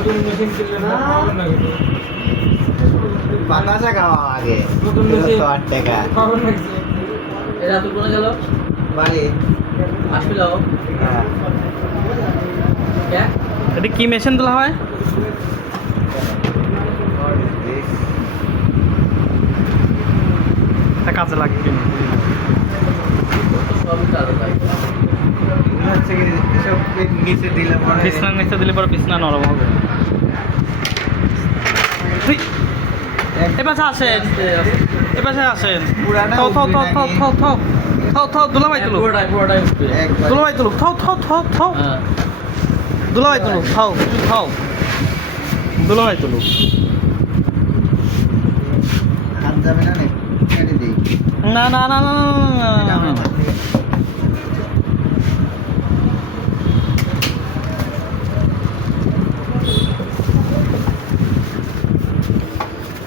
নতুন মেশিন কিনলে না পাবেন না কিন্তু বাতাসা খাওয়া আগে নতুন মেশিন 8 টাকা পাবেন না এরা তো কোনে গেল বালি আসছিল হ্যাঁ কে এটা কি মেশিন তোলা হয়? এটা কাজে লাগবে কিন্তু। সবই কাজে লাগে হচ্ছে কি এসব নিচে দিলে পরে বিছনার নিচে দিলে পরে বিছনা নরম হবে। হুই, এ পাশে আসেন, এ পাশে আসেন। পুরানা থাও থাও উঠবে থাও থাও নাকি? থাও থাও থাও থাও দুলাভাই তুলো, পুরোটাই উঠবে একবার দুলাভাই তুলো, থাও থাও থাও থাও হ্যাঁ দুলাভাই তুলো, থাও থাও দুলাভাই তুলো। হাত যাবে না নাকি কেটে দিই না না না না এটা আমার হাত থেকে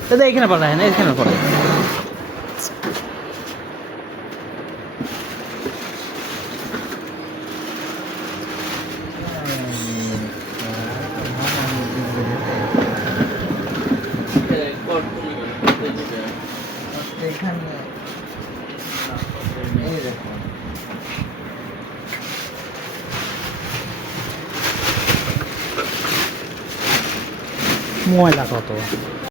দাদা এখানে পাঠায় না, এখানে পাঠায়। এখানে এই দেখো ময়লা কত